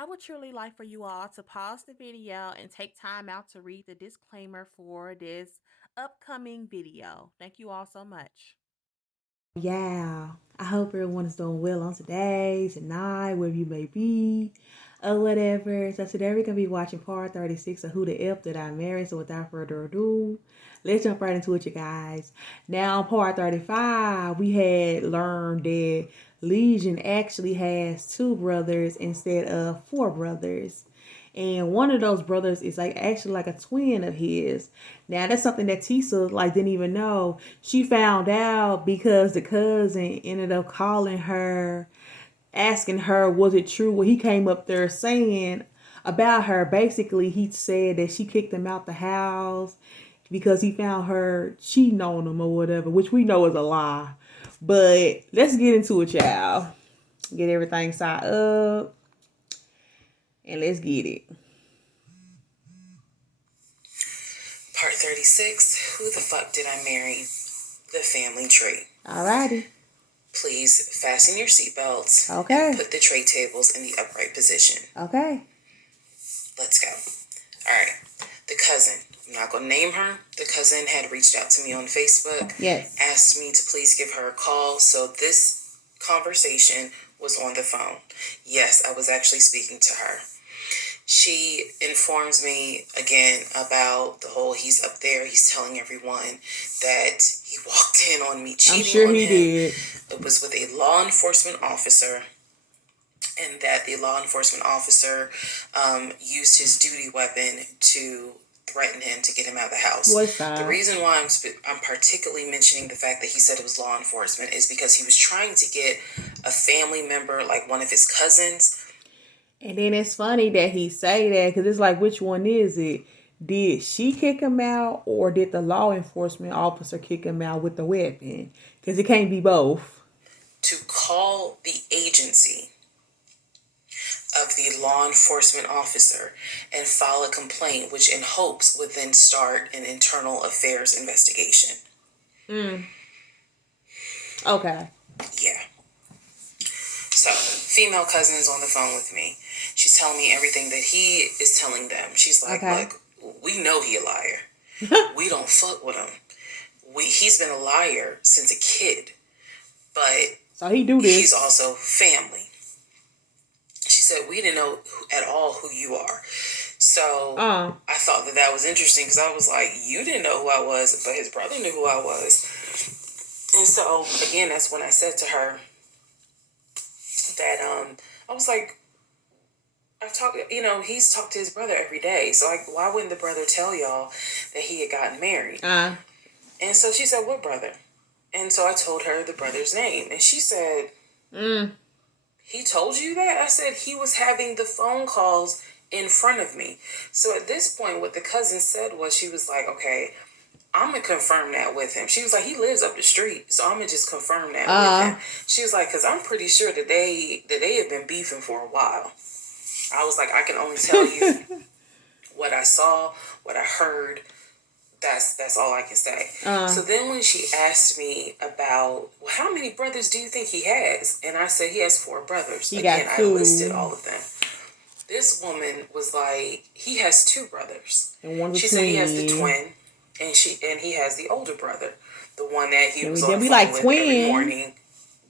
I would truly like for you all to pause the video and take time out to read the disclaimer for this upcoming video. Thank you all so much. Yeah, I hope everyone is doing well on today, tonight, wherever you may be, or whatever. So today we're gonna be watching part 36 of Who the F Did I Marry? So without further ado, let's jump right into it, you guys. Now on part 35, we had learned that Legion actually has two brothers instead of four brothers. And one of those brothers is like actually like a twin of his. Now that's something that Tisa like didn't even know. She found out because the cousin ended up calling her, asking her was it true what he came up there saying about her. Basically he said that she kicked him out the house because he found her cheating on him or whatever, which we know is a lie. But let's get into it, y'all. Get everything set up and let's get it. Part 36, Who the Fuck Did I Marry? The Family Tree. Alrighty. Please fasten your seatbelts Okay. and put the tray tables in the upright position. Okay. Let's go. Alright, the cousin. I'm not going to name her. The cousin had reached out to me on Facebook. Yes. Asked me to please give her a call. So this conversation was on the phone. Yes, I was actually speaking to her. She informs me again about the whole he's up there. He's telling everyone that he walked in on me cheating I'm sure on he him. did. It was with a law enforcement officer, and that the law enforcement officer used his duty weapon to threaten him to get him out of the house. What's that? The reason why I'm particularly mentioning the fact that he said it was law enforcement is because he was trying to get a family member, like one of his cousins. And then it's funny that he say that because it's like, which one is it? Did she kick him out or did the law enforcement officer kick him out with the weapon? Because it can't be both. To call the agency of the law enforcement officer and file a complaint, which in hopes would then start an internal affairs investigation. Okay. Yeah. So, female cousin is on the phone with me. She's telling me everything that he is telling them. She's like, Okay. Look, we know he a liar. We don't fuck with him. He's been a liar since a kid. But So he do this. he's also family. She said, we didn't know at all who you are. So I thought that was interesting because I was like, you didn't know who I was, but his brother knew who I was. And so, again, that's when I said to her that I was like, I've talked, he's talked to his brother every day. So, like, why wouldn't the brother tell y'all that he had gotten married? And so she said, what brother? And so I told her the brother's name. And she said, he told you that? I said, he was having the phone calls in front of me. So at this point, what the cousin said was, she was like, okay, I'm going to confirm that with him. She was like, he lives up the street, so I'm going to just confirm that with him. She was like, because I'm pretty sure that they have been beefing for a while. I was like, I can only tell you what I saw, what I heard. That's all I can say. So then when she asked me about, well, how many brothers do you think he has? And I said, he has 4 brothers. Again, I listed all of them. This woman was like, he has 2 brothers. And she said he has the twin, and he has the older brother, the one that he was on the phone with every morning.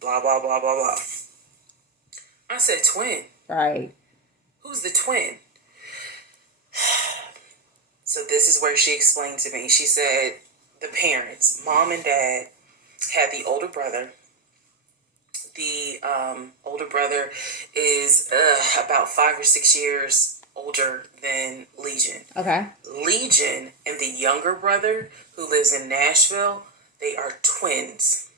Blah blah blah blah blah. I said twin. Right. Who's the twin? So this is where she explained to me. She said the parents, mom and dad, had the older brother. The older brother is about 5 or 6 years older than Legion. Okay. Legion and the younger brother, who lives in Nashville, they are twins.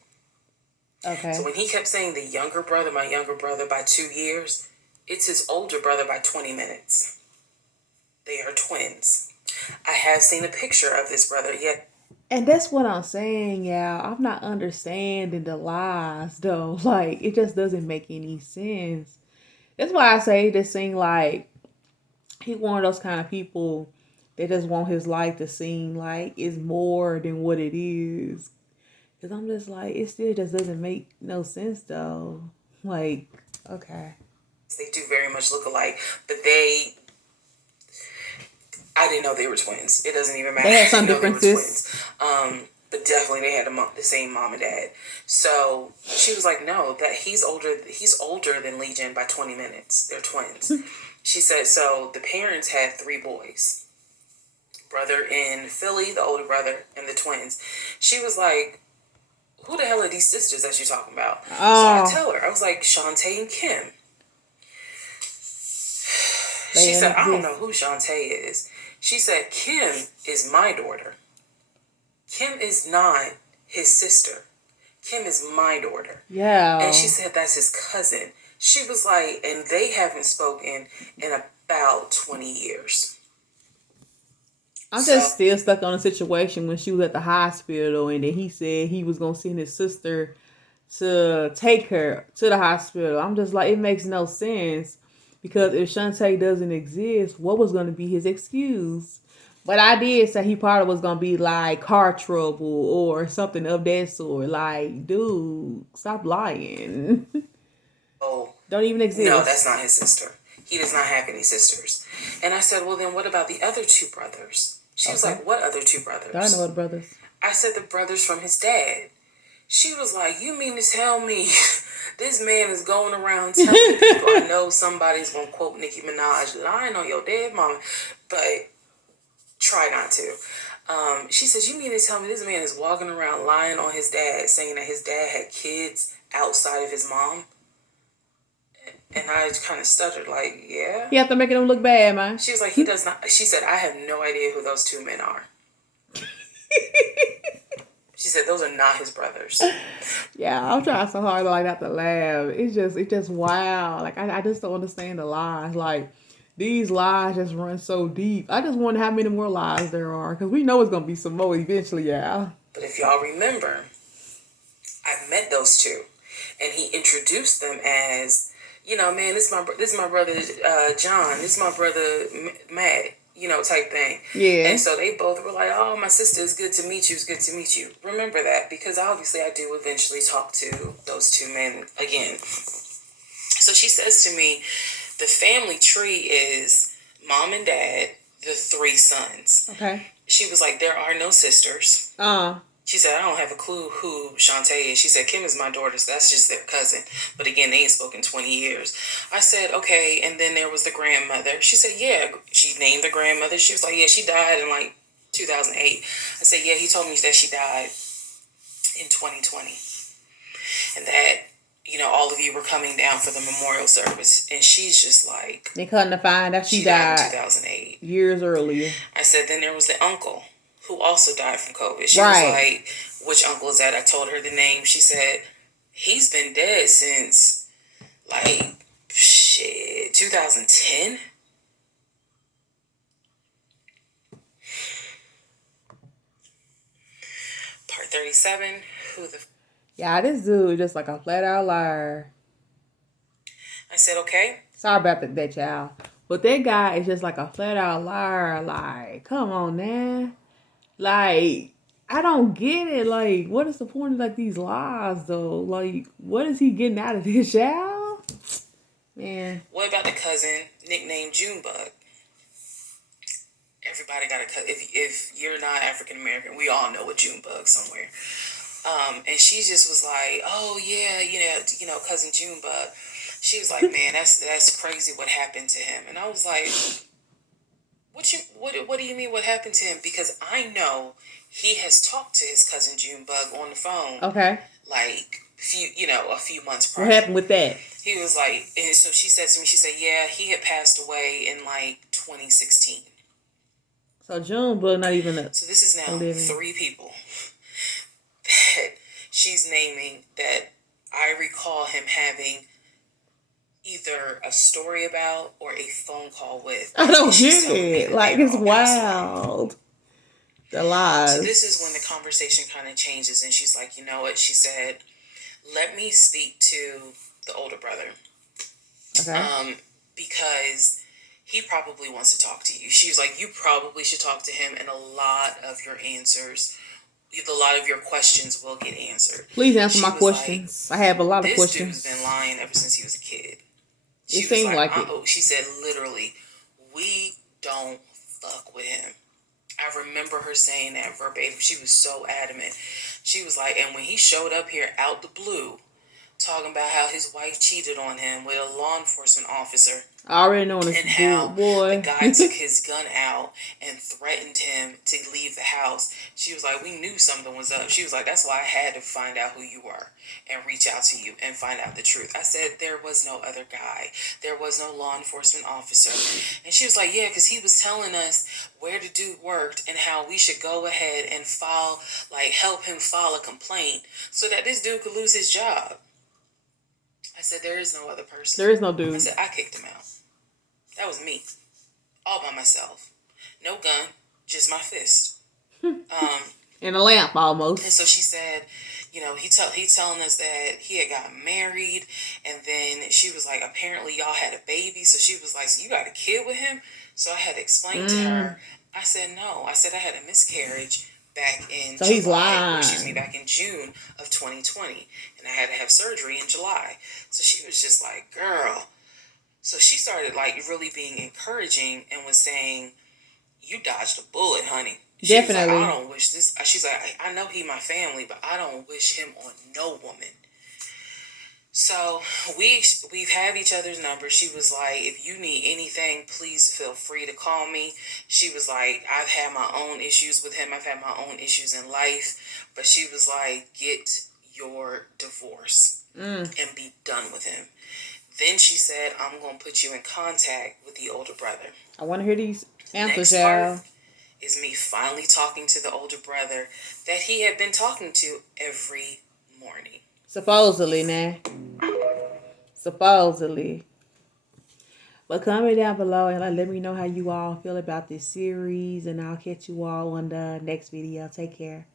Okay. So when he kept saying the younger brother, my younger brother by 2 years, it's his older brother by 20 minutes. They are twins. I have seen a picture of this brother yet. And that's what I'm saying, y'all. I'm not understanding the lies, though. Like, it just doesn't make any sense. That's why I say this thing, like, he one of those kind of people that just want his life to seem like it's more than what it is. Because I'm just like, it still just doesn't make no sense, though. Like, okay. They do very much look alike, but I didn't know they were twins. It doesn't even matter. They had some I didn't know they were differences. twins. But definitely they had the same mom and dad. So she was like, no, that he's older than Legion by 20 minutes. They're twins. She said, so the parents had 3 boys. Brother in Philly, the older brother, and the twins. She was like, who the hell are these sisters that you're talking about? Oh. So I tell her, I was like, Shantae and Kim. She said, I don't know who Shantae is. She said, Kim is my daughter. Kim is not his sister. Kim is my daughter. Yeah. And she said that's his cousin. She was like, and they haven't spoken in about 20 years. I'm just still stuck on a situation when she was at the hospital and then he said he was going to send his sister to take her to the hospital. I'm just like, it makes no sense. Because if Shantae doesn't exist, what was going to be his excuse? But I did say he probably was going to be like car trouble or something of that sort. Like, dude, stop lying. Oh. Don't even exist. No, that's not his sister. He does not have any sisters. And I said, well, then what about the other 2 brothers? She was like, what other 2 brothers? I know other brothers. I said, the brothers from his dad. She was like, you mean to tell me this man is going around telling people, I know somebody's going to quote Nicki Minaj, lying on your dead mama, but try not to. She says, you mean to tell me this man is walking around lying on his dad, saying that his dad had kids outside of his mom? And I kind of stuttered, like, yeah. You have to make him look bad, man. She was like, he does not. She said, I have no idea who those 2 men are. She said, those are not his brothers. Yeah, I'm trying so hard like not to laugh. It's just wow. Like, I just don't understand the lies. Like, these lies just run so deep. I just wonder how many more lies there are. Because we know it's going to be some more eventually, yeah. But if y'all remember, I met those 2. And he introduced them as, you know, man, this is my brother John. This is my brother Matt. You know, type thing. Yeah. And so they both were like, oh, my sister, it's good to meet you. It's good to meet you. Remember that, because obviously I do eventually talk to those 2 men again. So she says to me, the family tree is mom and dad, the 3 sons. Okay. She was like, there are no sisters. She said, I don't have a clue who Shantae is. She said, Kim is my daughter, so that's just their cousin. But again, they ain't spoken 20 years. I said, okay, and then there was the grandmother. She said, yeah. She named the grandmother. She was like, yeah, she died in like 2008. I said, yeah, he told me that she died in 2020. And that, you know, all of you were coming down for the memorial service. And she's just like... They couldn't find out she died in 2008. Years earlier. I said, then there was the uncle who also died from COVID. She was like, which uncle is that? I told her the name. She said, he's been dead since, like, 2010? Part 37, who the... Yeah, this dude just like a flat out liar. I said, okay. Sorry about that, y'all. But that guy is just like a flat out liar. Like, come on, man. Like, I don't get it. Like, what is the point of like these lies though? Like, what is he getting out of this, y'all? Man. What about the cousin nicknamed Junebug? Everybody got a cousin. If you're not African American, we all know a Junebug somewhere. And she just was like, oh yeah, you know, cousin Junebug. She was like, man, that's crazy what happened to him. And I was like, what do you mean what happened to him? Because I know he has talked to his cousin Junebug on the phone. Okay. Like a few months prior. What happened with that? He was like, and so she said to me, she said, yeah, he had passed away in like 2016. So Junebug not even So this is now 3 people that she's naming that I recall him having either a story about or a phone call with. I don't get it. Like, it's wild. The lies. So this is when the conversation kind of changes, and she's like, you know what? She said, let me speak to the older brother. Okay. Because he probably wants to talk to you. She was like, you probably should talk to him, and a lot of your questions will get answered. Please answer my questions. Like, I have a lot of questions. This dude's been lying ever since he was a kid. It seemed like it. She said literally, we don't fuck with him. I remember her saying that verbatim. She was so adamant. She was like, and when he showed up here out the blue, talking about how his wife cheated on him with a law enforcement officer. I already know this, and how boy. the guy took his gun out and threatened him to leave the house. She was like, we knew something was up. She was like, that's why I had to find out who you were and reach out to you and find out the truth. I said, there was no other guy. There was no law enforcement officer. And she was like, yeah, because he was telling us where the dude worked and how we should go ahead and help him file a complaint so that this dude could lose his job. I said, there is no other person. There is no dude. I said, I kicked him out. That was me. All by myself. No gun, just my fist. And a lamp, almost. And so she said, he's telling us that he had gotten married. And then she was like, apparently y'all had a baby. So she was like, so you got a kid with him? So I had to explain to her. I said, no. I said I had a miscarriage back in he's lying. Back in June of 2020. And I had to have surgery in July. So she was just like, girl. So she started really being encouraging and was saying, you dodged a bullet, honey. She Definitely. Was like, I don't wish this. She's like, I know he my family, but I don't wish him on no woman. So we've had each other's numbers. She was like, if you need anything, please feel free to call me. She was like, I've had my own issues with him. I've had my own issues in life. But she was like, get your divorce and be done with him. Then she said, I'm going to put you in contact with the older brother. I want to hear these answers, y'all. Is me finally talking to the older brother that he had been talking to every morning. Supposedly, nah. Supposedly. But comment down below and let me know how you all feel about this series. And I'll catch you all on the next video. Take care.